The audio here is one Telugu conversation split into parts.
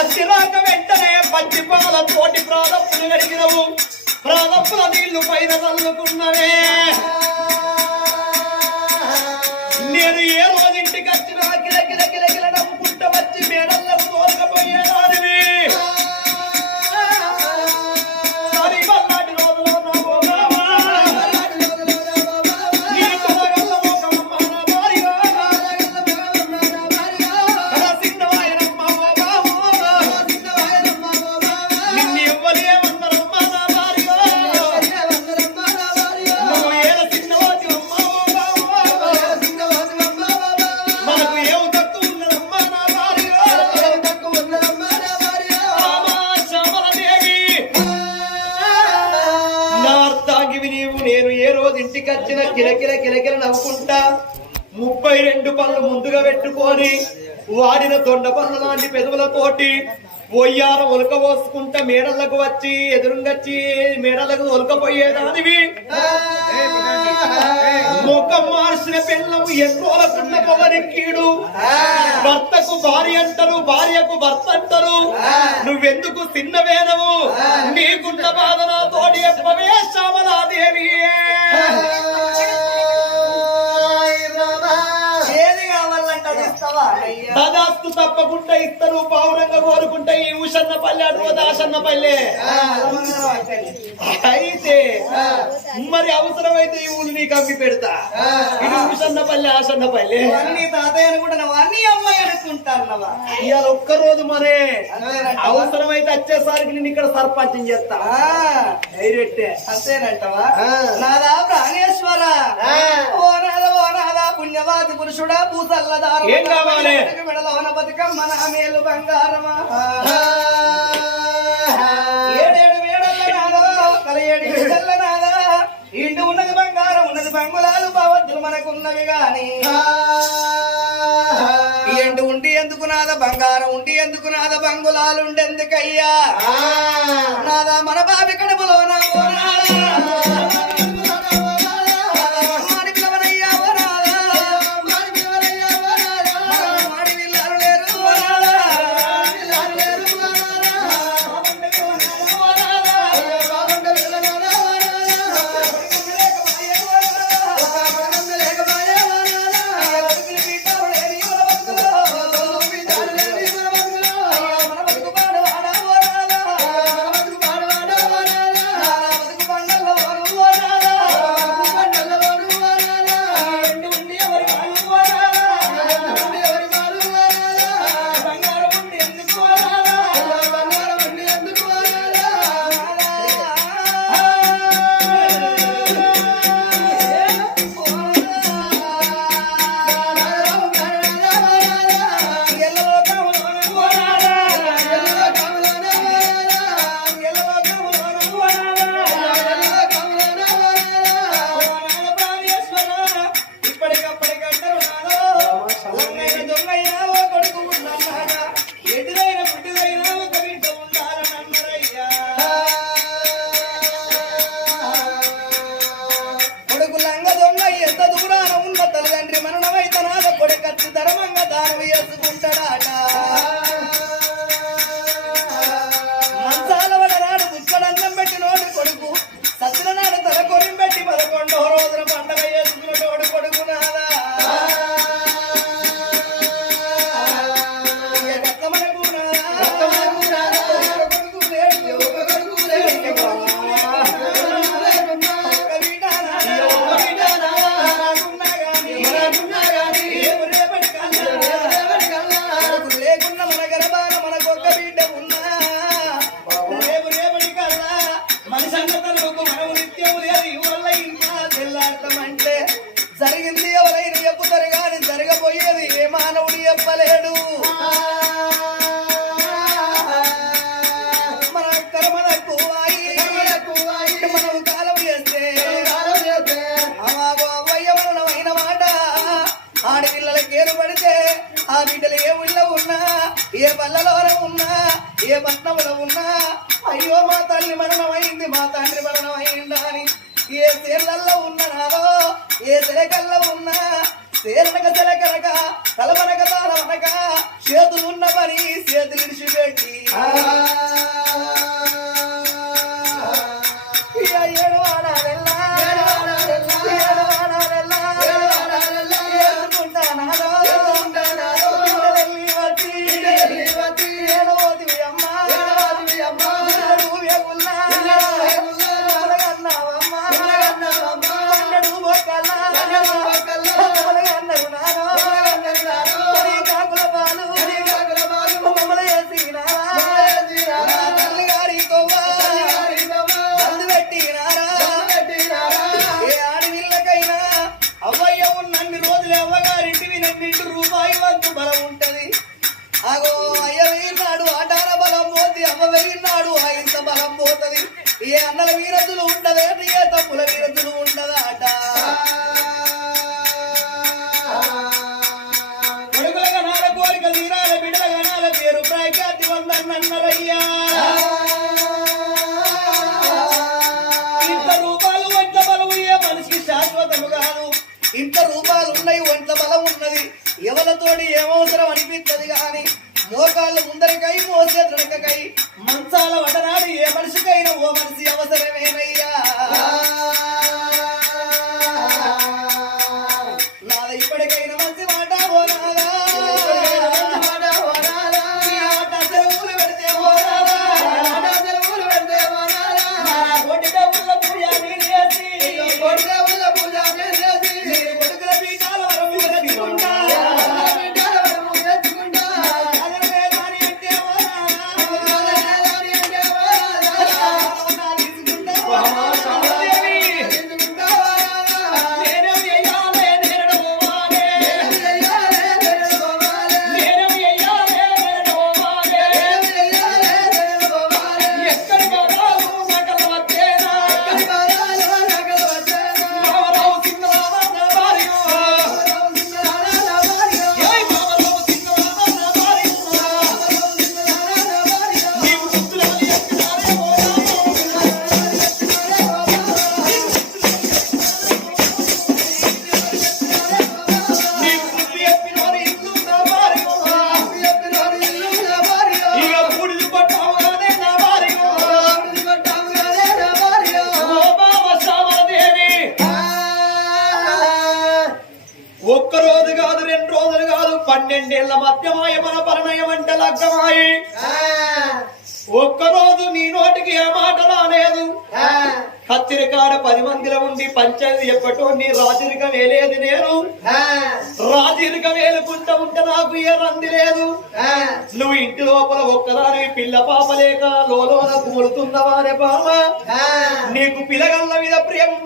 వచ్చినాక వెంటనే పచ్చి పాల తోటి ప్రాదప్పులు గడిగినవు. ప్రాదప్పుల నీళ్ళు పైన తల్లుకున్నవే నేను ఏ రోజు ఇంటికి వచ్చినా కిల కిల కిల ఏ కిలకిల కిలకిల నవ్వుకుంటా ముప్పై రెండు పనులు ముందుగా పెట్టుకొని వాడిన దొండ పళ్ళ లాంటి పెదవులతోటి ఒయ్యార ఒలక పోసుకుంటా మేడలకు వచ్చి ఎదురుంగచ్చి మేడలకు ఒలకపోయేదానివి ముఖం మార్చిన పెళ్ళము ఎన్నోలకున్న పొగరెక్కీడు భర్తకు భార్య అంటారు భార్యకు భర్త అంటారు. నువ్వెందుకు చిన్నవేనవు నీకున్న బాధన తోటి ఎప్పవే శ్యామలాదేవి తదాస్తు తప్పకుండా ఇస్తాను పావురంగా కోరుకుంటే ఈ ఉషన్న పల్లె అటు దాసన్న పల్లె. అయితే మరి అవసరమైతే ఈ ఊళ్ళు నీకు అమ్మి పెడతా. ఇది ఉషన్న పల్లె ఆసన్న పల్లె. అన్ని తాతయ్య అనుకుంటున్నావా అన్ని అమ్మాయి అనుకుంటాన్నావా ఇవాళ ఒక్క రోజు మరే అవసరమైతే వచ్చేసరికి నేను ఇక్కడ సర్పంచం చేస్తా. డైరెక్ట్. అంతేనంటవా. నాదా ప్రాణేశ్వర. ఓ పుణ్యవాది పురుషుడా భూసల్లదారు ఏం కావాలి? మెడలోన బతుకమ్మ నా మేలు బంగారమా. ఏడేడు వేడల్ల నాదో కలయేడు వేడల్ల నాదా. ఇంటి ఉన్నది బంగారం ఉన్నది బంగుళాలు భవద్దులు మనకున్నవి గాని. ఎండు ఉండి ఎందుకు నాద బంగారం ఉండి ఎందుకు నాద బంగుళాలు ఉండెందుకయ్యా? నాదా మన బావి కడుపులో నా నీళ్ళల్లో ఉన్నాడో ఏ సెలకల్లో ఉన్నా సేరనక సెలకనక తలమనక చేతులు ఉన్న పని చేతులు విడిచిపెట్టి Yeah. నన్ను రోజులు అవ్వగారింటివి నన్నింటి రూపాయి వంతు బలం ఉంటది. అగో అయ్య వెయ్యినాడు ఆటార బలం పోతుంది అమ్మ వెళ్ళినాడు ఆ ఇంత బలం పోతుంది. ఏ అన్నల వీరతులు ఉండదే ఏ తప్పుల వీరతులు ఉండదా ఆట కొడుకుల గణాల కోరిక తీరాల బిడ్డల గణాల పేరు ప్రఖ్యాతి వందన్నయ్యా ఇంత రూపాలు ఉన్నాయి వంట బలం ఉన్నది ఎవరితోటి ఏమవసరం అనిపిస్తుంది కానీ లోకాలు ముందరికై మోసే దృడకై మంచాల వటనాడు ఏ మనిషికైనా ఓ మనిషి అవసరమేనయ్యా. నాద ఇప్పటికైనా మంచి మాట ఓ నాదా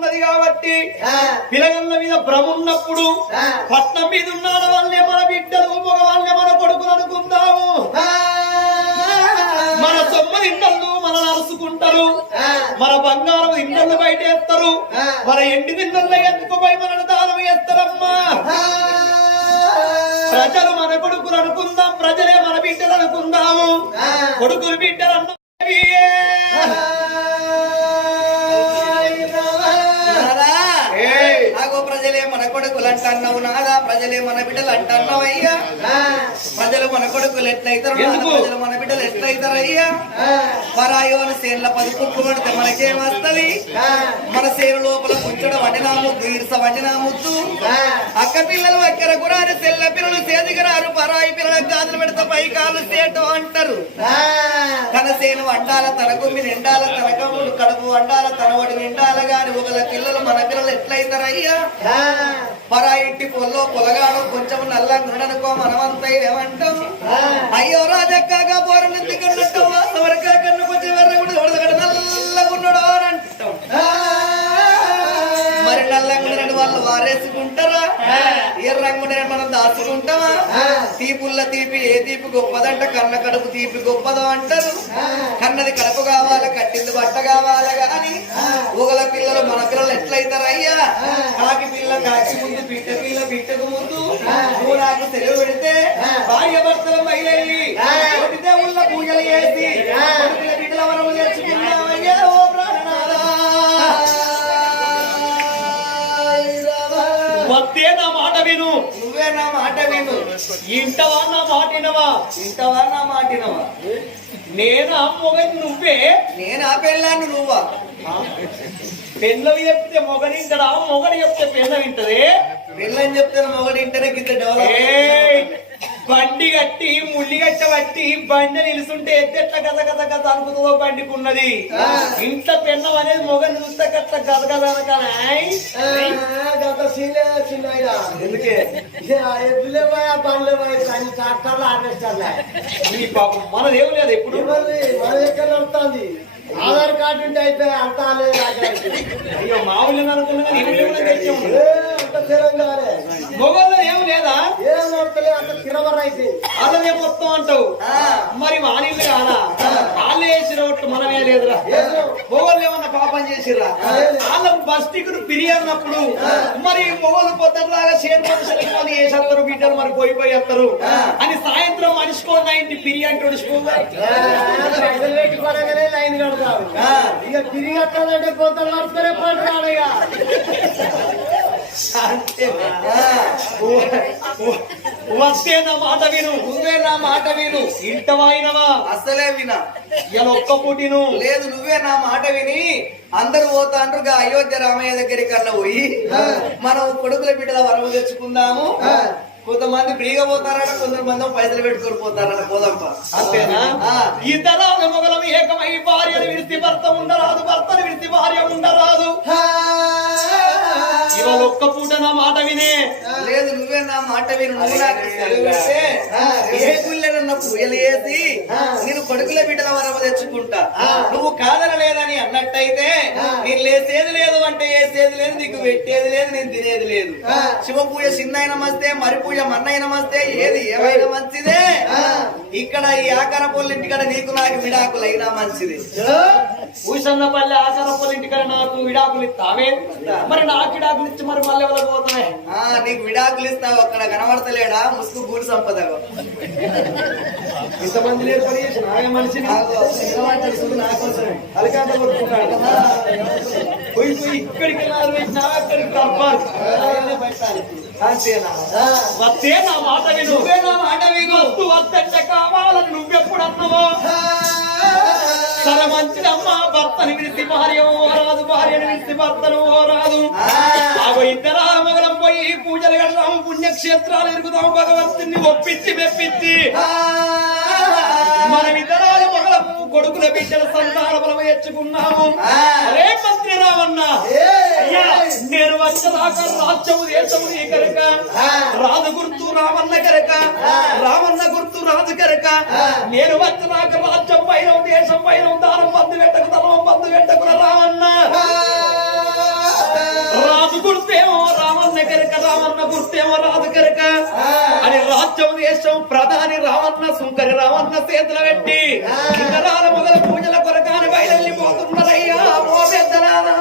ఉన్నది కాబట్టి పిల్లగల్ల మీద భ్రమ ఉన్నప్పుడు పట్నం మీద ఉన్న వాళ్ళే మన బిడ్డలు మగవాళ్ళే మన కొడుకులు అనుకుంటాము. మన సొమ్ము తింటలు మన నడుచుకుంటారు మన బంగారం ఇండ్లు బయట వేస్తారు మన ఎండి తిండ్ల ఎత్తుకుపోయి మన దానం చేస్తారమ్మా? ప్రజలు మన కొడుకులు అనుకుందాం ప్రజలే మన బిడ్డలు అనుకుందాము. కొడుకులు బిడ్డలు అన్న మన కొడుకులు అంటున్నావు నాదా ప్రజలే మన బిడ్డలు అంటున్నావు అయ్యా ప్రజలు మన కొడుకులు ఎట్లయితారు? ప్రజలు మన బిడ్డలు ఎట్లయితారు అయ్యా పరాయోని సేన్ల పదుపు పడితే మనకేం వస్తది మన సేను లోపల కూర్చోడం వండినా ముద్దు ఇరుస వండినా ముద్దు అక్క పిల్లలు అక్కర గురారు సెల్ల పిల్లలు సేదిగరారు పరాయి పిల్లలకు గాజులు పెడితే పై కాలు సేటు అంటారు. తన సేను వండాల తన కుమ్మి నిండాల తన కమ్ముడు కడుపు వండాల తన ఒడి నిండాల గాని ఒకళ్ళ పిల్లలు మన పిల్లలు ఎట్లయితారయ్యా? పరా ఇంటి పొల్లో పొలగాడు కొంచెం నల్లంగుడనుకో మనమంతా ఏమంటాం అయ్యో రాజక్కగా పోరనెత్తుకున్నట్టు వాసవరక కన్ను కొంచెం వాళ్ళు వారేసుకుంటారా? ఎర్రంగుడని మనం దాచుకుంటామా? తీపుల్ల తీపి ఏ తీపి గొప్పదంట? కన్న కడుపు తీపి గొప్పదో అంటారు. కన్నది కడుపు కావాలా? కట్టింది బట్ట కావాలా గాని? ఊగల పిల్లలు మన పిల్లలు ఎట్లయితారు అయ్యా కాకి పిల్ల కాకి ముందు పిట్ట పిల్ల పిట్టకు ముందు నాకు సెలవు పెడితే భార్య భర్తల దేవుళ్ళ పూజలు చేసి ఇంటవా నా మాట వినవా? ఇంతవా నా మాటినవా నేను మొగని నువ్వే? నేను ఆ పెళ్ళాన్ని నువ్వా? పెళ్ళవి చెప్తే మొగనింటడా మొగని చెప్తే పెళ్ళ వింటది పెళ్ళని చెప్తే మొగడు ఇంటనే కింద! డెవలప్ బండి కట్టి ముల్లి గట్ట బట్టి బండి నిలుస్తుంటే ఎత్తెట్ల గద గద గద అనుకుతుందో బండికున్నది. ఇంత పెన్నం అనేది మొగని చూస్తే గట్ల గద గద అనకాల పాపం మనదేం లేదు ఎప్పుడు? మన ఎక్కడ వస్తుంది. ఆధార్ కార్డు ఉంటే అయితే అంతా అయ్యో మామూలు అనుకున్నా కానీ ఇవి కూడా తెచ్చే ఉంది. అంత తెలంగాణ మొగల్లో ఏం లేదా ఏం నడతలే అంత తిరవర అయితే అదే మొత్తం అంటావు. ఆ. మరి వాణిళ్ళు కాదా? వాళ్ళు వేసిన ఒట్టు మనమే లేదురా. లేదు. మొగోళ్ళు ఏమన్నా పాపం చేసిర్రా? లేదు. వాళ్ళకు బస్ టికెట్ పిరి అన్నప్పుడు మరి మొగోళ్ళు పొద్దులాగా చేరు మనుషులకి వాళ్ళు వేసేస్తారు బిడ్డలు మరి పోయి పోయి వస్తారు? అని సాయంత్రం మనిషికో నైన్టీ పిరి అంటాడు స్కూల్ లైన్ కడతారు. ఇక తిరిగి వస్తుందంటే కొంత నడుచుకునే ఇక. వస్తే నా మాట విను. నువ్వే నా మాట విను. ఇంట వాయినవా అస్సలే వినా. ఇలా ఒక్క పుటిను. లేదు నువ్వే నా మాట విని అందరు పోతాండ్రుగా అయోధ్య రామయ్య దగ్గరికి కన్నా పోయి మనం కొడుకుల బిడ్డల వరము తెచ్చుకుందాము. కొంతమంది ఫ్రీగా పోతారట కొంతమంది పైసలు పెట్టుకొని పోతారట పోదంప అంతేనా. ఇద్దరు మొగలం ఏకమై భార్యను విడిచి భర్త ఉండరాదు భర్తను విడిచి భార్య ఉండరాదు. ఇవాళ ఒక్క పూట నా మాట వినే. లేదు నువ్వే నా మాట విను. నువ్వు నాకు ఏ గుళ్ళెనన్న నేను కొడుకుల బిడ్డల వరమ తెచ్చుకుంటా. నువ్వు కాదనలేదని అన్నట్టయితే నేను లేసేది లేదు అంటే వేసేది లేదు నీకు పెట్టేది లేదు నేను తినేది లేదు. శివ పూజ చిన్నైన మస్తే మరి పూజ మన్నైన మస్తే ఏది ఏమైనా మంచిదే. ఇక్కడ ఈ ఆకార పొల్లి ఇంటికాడ నీకు నాకు విడాకులైనా మంచిది. భూషన్నపల్లి ఆచారపల్లి ఇంటికాడ నాకు విడాకులు ఇస్తావే? మరి నాకు విడాకులు ఇచ్చి మరి మళ్ళీ ఎవరికి పోతున్నాయి ఆ నీకు విడాకులు ఇస్తావు అక్కడ కనబడతలేడా? ముసుగు గూడు సంపదగా ఇంతమంది లేదు పని చేసి నాగే మనిషిని. నాకు నిలబడ్డాడు చూడు నా కోసమే. అలికాంత కొట్టుకున్నాడు పోయి పోయి ఇక్కడికి వెళ్ళాలి పోయి నా అక్కడికి తప్పాలి అంతేనా వస్తే నా మాట విను. నువ్వే నా మాట విను. వస్తు వద్దంటే కావాలని నువ్వెప్పుడు అన్నావో? సరే మంచిదమ్మ భర్తని విడిసి భార్య ఓ రాదు భార్యను విడిసి భర్తను ఓ రాదు ఆగో ఇద్దరు మొగలం పోయి పూజలు కడదాం పుణ్యక్షేత్రాలు ఎరుగుదాం భగవంతుని ఒప్పించి మెప్పించి. మనం ఇద్దరాలు మొగలము కొడుకుల బిడ్డల సంతాన బలం ఎచ్చుకున్నాము అరే మంత్రి రావన్న నేను వచ్చేదాకా రాజ్యము దేశము నీ కనుక? రాజు గుర్తు రామన్న కనుక? రామన్న గుర్తు నేను వచ్చినాక రాజ్యం పైన దేశం పైన దానం పందు పెట్టకు తలం పందు పెట్టకు రామన్న రాజు గుర్తేమో రామన్న కనుక రామన్న గుర్తేమో రాజు కనుక. అని రాజ్యం దేశం ప్రధాని రామన్న సుంకరి రామన్న చేతులు పెట్టి ఇతరాల మొదల పూజల కొరకాని బయలుపోతున్నారయ్యా ఓ పెద్దలారా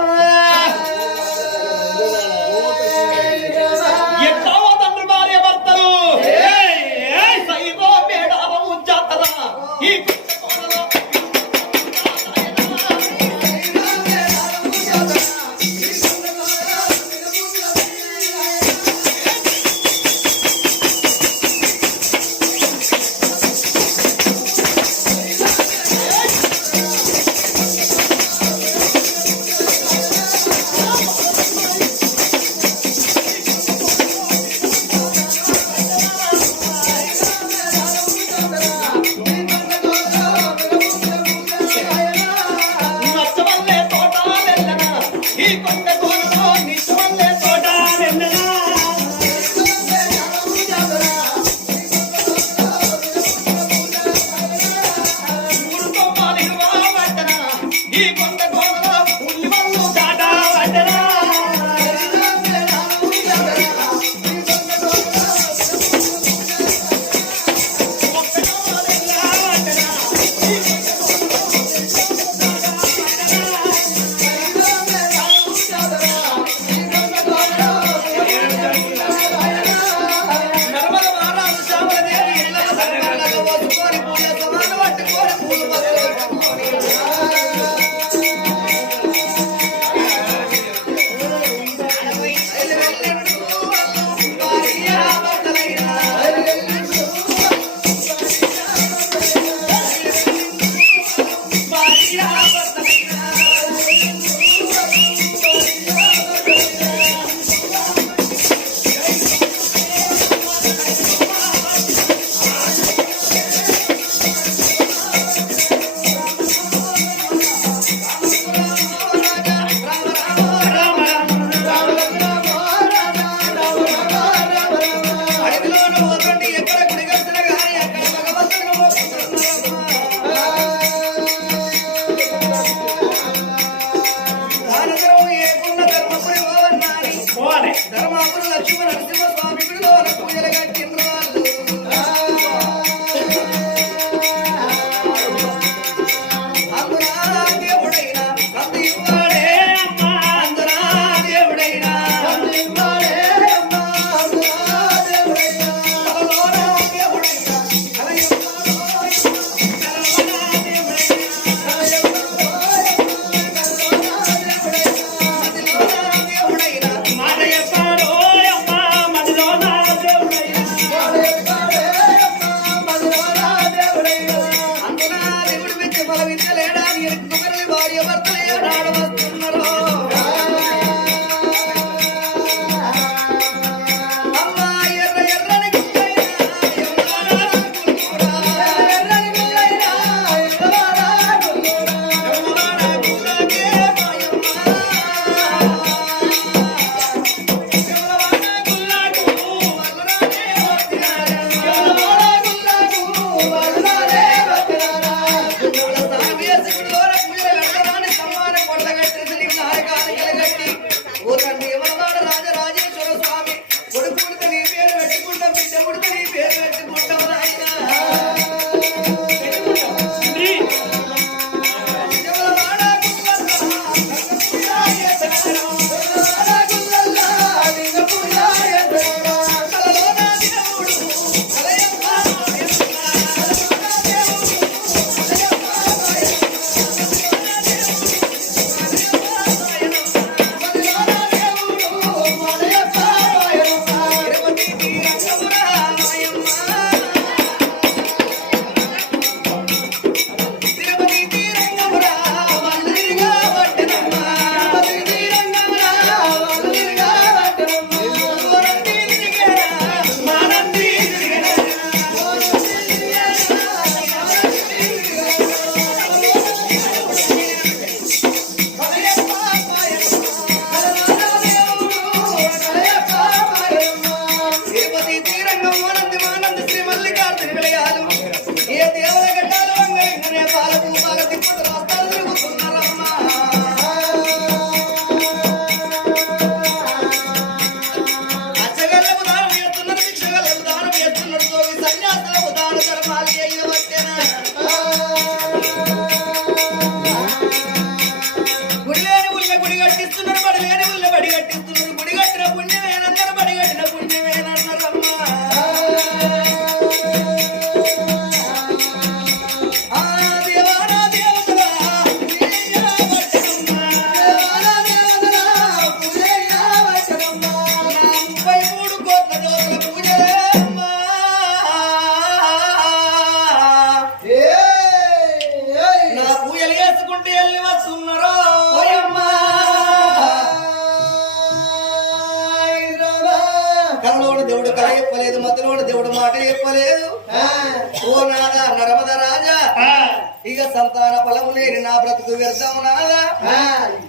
సంతాన ఫలము లేని నా బ్రతుకు వ్యర్థం నాదా?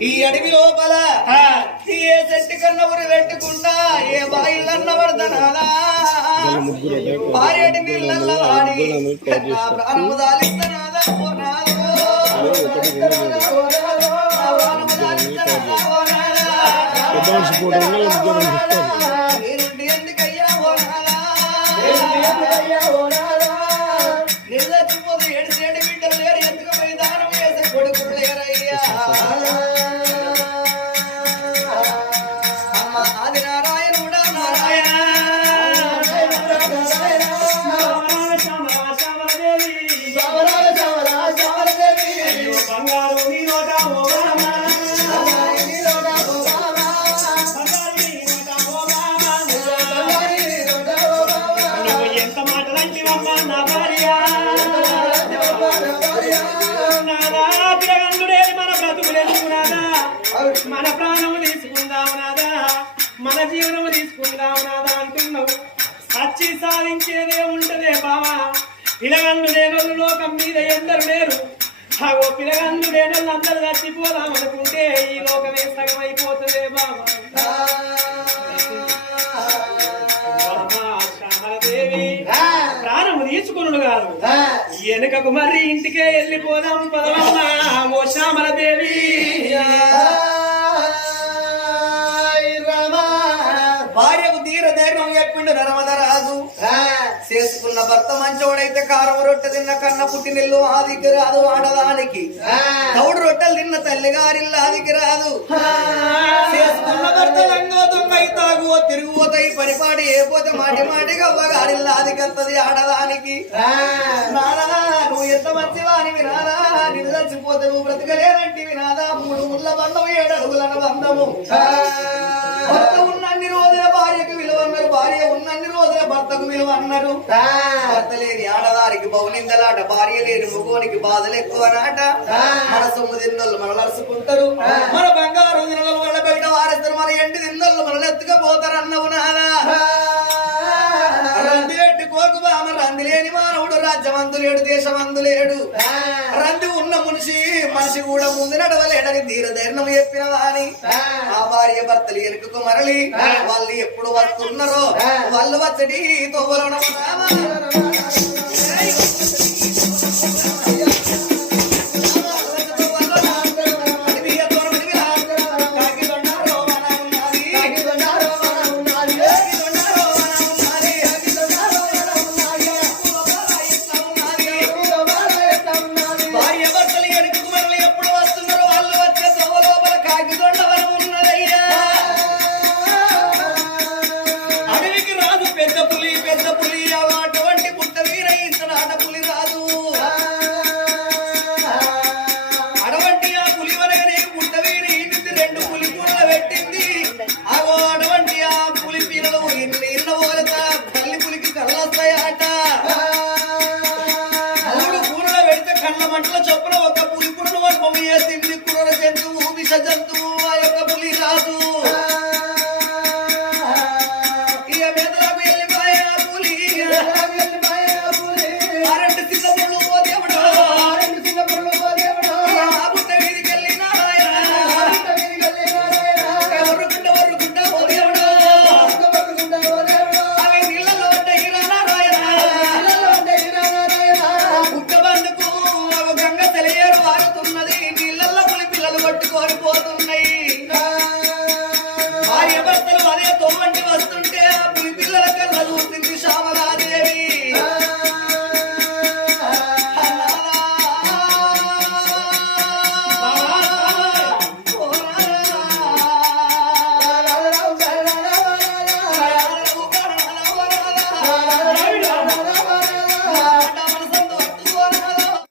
ఈ అడవి లోపల ఏ చెట్టు కన్నవరు పెట్టుకుంటా ఏ బాయిలన్న వరదనాలా ఎందుకయ్యా? ఓ ఎందుకయ్యా? ఓ జీవనము తీసుకుందాం నాదా అంటున్నావు. సచ్చి సాధించేదే ఉంటదే బావా. పిలగన్ను లేనోళ్ళు లోకం మీద ఎందరు లేరు. అగో పిలగన్ను లేనోళ్ళు అందరు చచ్చిపోదాం అనుకుంటే ఈ లోకమే సగం అయిపోతుందే బావా ప్రాణము తీసుకున్నాడు గారు. వెనుకకు మరి ఇంటికే వెళ్ళిపోదాం పదవమ్మా. ఓ శ్యామలదేవి చెప్పిండు నర్మదరాజు చేసుకున్న భర్త మంచోడైతే కారం రొట్టె తిన్న కన్న పుట్టినిల్లు ఆదికి రాదు ఆడదానికి. తౌడు రొట్టెలు తిన్న తల్లి గారిల్లు ఆదికి రాదు. చేసుకున్న భర్త లంగో దొంగై తాగువో తిరుగుపోతాయి పరిపాటి ఏ పోతే మాటి మాటిగా అవ్వగారిల్లు ఆదికత్తది ఆడదానికి. నానా నువ్వు ఎంత మంచివానివి నానా నిన్ను చచ్చిపోతే నువ్వు బ్రతకలేనంటివి నాదా. మూడు ముళ్ళ బంధము. ఏడు అడుగుల బంధము ఉన్నన్ని రోజుల భార్యకు విలువ అన్నారు భార్య ఉన్నన్ని రోజుల భర్తకు విలువ అన్నారు. భర్త లేని ఆడదానికి బౌనిందలాట భార్య లేని మగోనికి బాధలు ఎక్కువ మన సొమ్ము తిన్నోళ్ళు మనల్ని అరుచుకుంటారు మన బంగారు దినలు వాళ్ళ బయట వారేస్తారు మన ఎండి తిన్నోళ్ళు మనల్ని ఎత్తుకపోతారు అన్నవు నానా. పెట్టుకోకు బామ రంది లేని మానవుడు రాజ్యమందులేడు దేశమందులేడు రంది ఉన్న మనిషి మనిషి కూడా ముందు నడవలేడని ధీర ధైర్యం చెప్పిన వాని. ఆ. భార్య భర్తలు ఎరుకకు మరలి వాళ్ళు ఎప్పుడు వస్తున్నారో వాళ్ళు వచ్చడి తోవలను